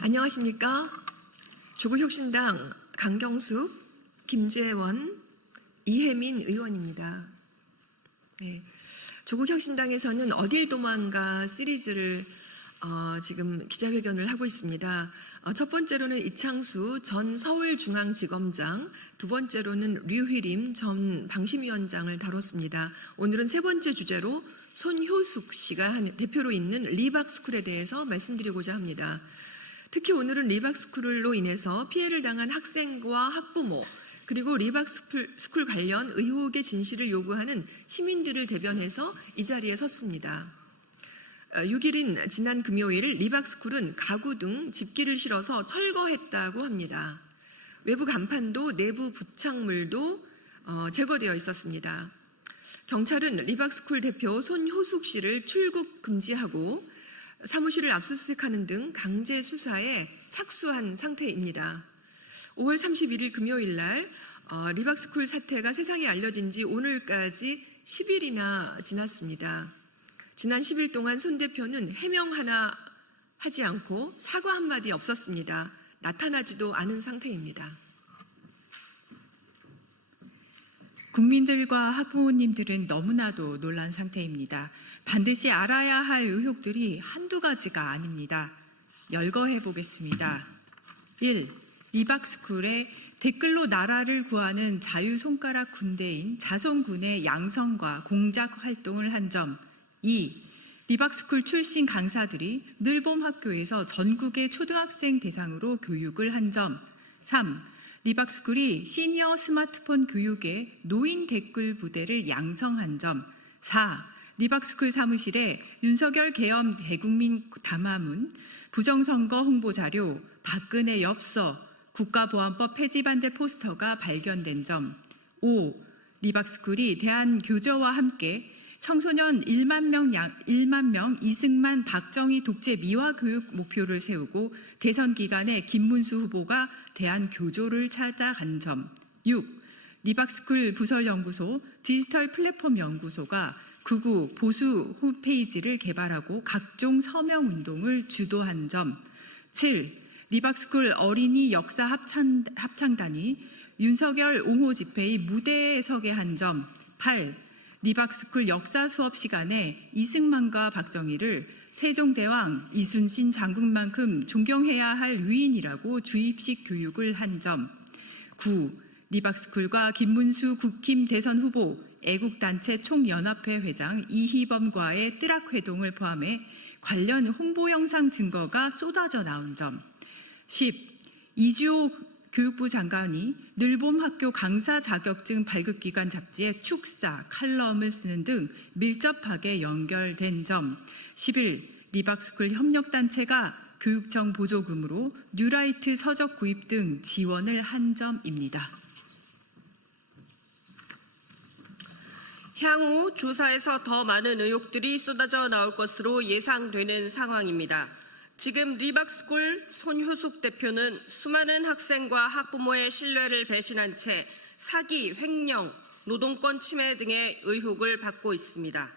안녕하십니까? 조국혁신당 강경숙, 김재원, 이혜민 의원입니다. 네, 조국혁신당에서는 어딜 도망가 시리즈를 어, 지금 기자회견을 하고 있습니다. 어, 첫 번째로는 이창수 전 서울중앙지검장, 두 번째로는 류휘림 전 방심위원장을 다뤘습니다. 오늘은 세 번째 주제로 손효숙 씨가 한- 대표로 있는 리박스쿨에 대해서 말씀드리고자 합니다. 특히 오늘은 리박스쿨로 인해서 피해를 당한 학생과 학부모 그리고 리박스쿨 스쿨 관련 의혹의 진실을 요구하는 시민들을 대변해서 이 자리에 섰습니다. 6일인 지난 금요일 리박스쿨은 가구 등 집기를 실어서 철거했다고 합니다. 외부 간판도 내부 부착물도 어, 제거되어 있었습니다. 경찰은 리박스쿨 대표 손효숙 씨를 출국 금지하고 사무실을 압수수색하는 등 강제 수사에 착수한 상태입니다. 5월 31일 금요일 날 어, 리박스쿨 사태가 세상에 알려진 지 오늘까지 10일이나 지났습니다. 지난 10일 동안 손 대표는 해명 하나 하지 않고 사과 한마디 없었습니다. 나타나지도 않은 상태입니다. 국민들과 학부모님들은 너무나도 놀란 상태입니다. 반드시 알아야 할 의혹들이 한두 가지가 아닙니다. 열거해 보겠습니다. 1. 리박스쿨의 댓글로 나라를 구하는 자유손가락 군대인 자손군의 양성과 공작 활동을 한 점. 2. 리박스쿨 출신 강사들이 늘봄 학교에서 전국의 초등학생 대상으로 교육을 한 점. 3. 리박스쿨이 시니어 스마트폰 교육에 노인 댓글 부대를 양성한 점. 4. 리박스쿨 사무실에 윤석열 계엄 대국민 담화문, 부정선거 홍보 자료, 박근혜 엽서, 국가보안법 폐지 반대 포스터가 발견된 점. 5. 리박스쿨이 대한교저와 함께 청소년 1만 명, 양, 1만 명 이승만 박정희 독재 미화 교육 목표를 세우고 대선 기간에 김문수 후보가 대한 교조를 찾아간 점. 6. 리박스쿨 부설연구소 디지털 플랫폼 연구소가 극우 보수 홈페이지를 개발하고 각종 서명 운동을 주도한 점. 7. 리박스쿨 어린이 역사 합창, 합창단이 윤석열 옹호 집회의 무대에 서게 한 점. 8. 리박스쿨 역사 수업 시간에 이승만과 박정희를 세종대왕 이순신 장군만큼 존경해야 할 위인이라고 주입식 교육을 한 점. 9. 리박스쿨과 김문수 국힘 대선 후보 애국단체 총연합회 회장 이희범과의 뜨락회동을 포함해 관련 홍보 영상 증거가 쏟아져 나온 점. 10. 이주호 교육부 장관이 늘봄 학교 강사 자격증 발급기관 잡지에 축사, 칼럼을 쓰는 등 밀접하게 연결된 점. 11. 리박스쿨 협력단체가 교육청 보조금으로 뉴라이트 서적 구입 등 지원을 한 점입니다. 향후 조사에서 더 많은 의혹들이 쏟아져 나올 것으로 예상되는 상황입니다. 지금 리박스쿨 손효숙 대표는 수많은 학생과 학부모의 신뢰를 배신한 채 사기, 횡령, 노동권 침해 등의 의혹을 받고 있습니다.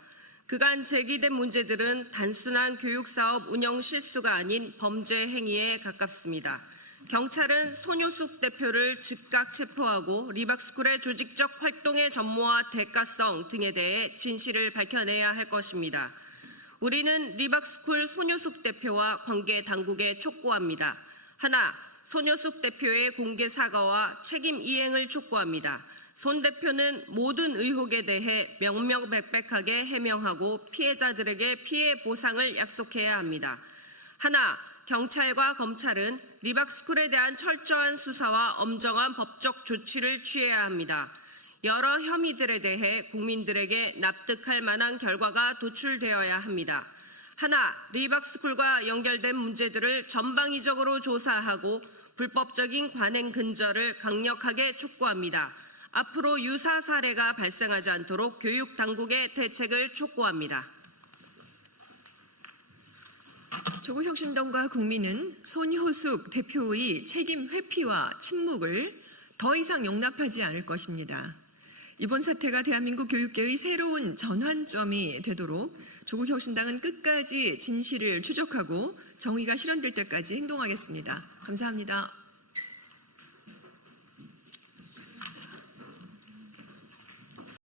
그간 제기된 문제들은 단순한 교육사업 운영 실수가 아닌 범죄 행위에 가깝습니다. 경찰은 손효숙 대표를 즉각 체포하고 리박스쿨의 조직적 활동의 전모와 대가성 등에 대해 진실을 밝혀내야 할 것입니다. 우리는 리박스쿨 손효숙 대표와 관계 당국에 촉구합니다. 하나, 손효숙 대표의 공개 사과와 책임 이행을 촉구합니다. 손 대표는 모든 의혹에 대해 명명백백하게 해명하고 피해자들에게 피해 보상을 약속해야 합니다. 하나, 경찰과 검찰은 리박스쿨에 대한 철저한 수사와 엄정한 법적 조치를 취해야 합니다. 여러 혐의들에 대해 국민들에게 납득할 만한 결과가 도출되어야 합니다. 하나, 리박스쿨과 연결된 문제들을 전방위적으로 조사하고 불법적인 관행 근절을 강력하게 촉구합니다. 앞으로 유사 사례가 발생하지 않도록 교육 당국의 대책을 촉구합니다. 조국혁신당과 국민은 손효숙 대표의 책임 회피와 침묵을 더 이상 용납하지 않을 것입니다. 이번 사태가 대한민국 교육계의 새로운 전환점이 되도록 조국 혁신당은 끝까지 진실을 추적하고 정의가 실현될 때까지 행동하겠습니다. 감사합니다.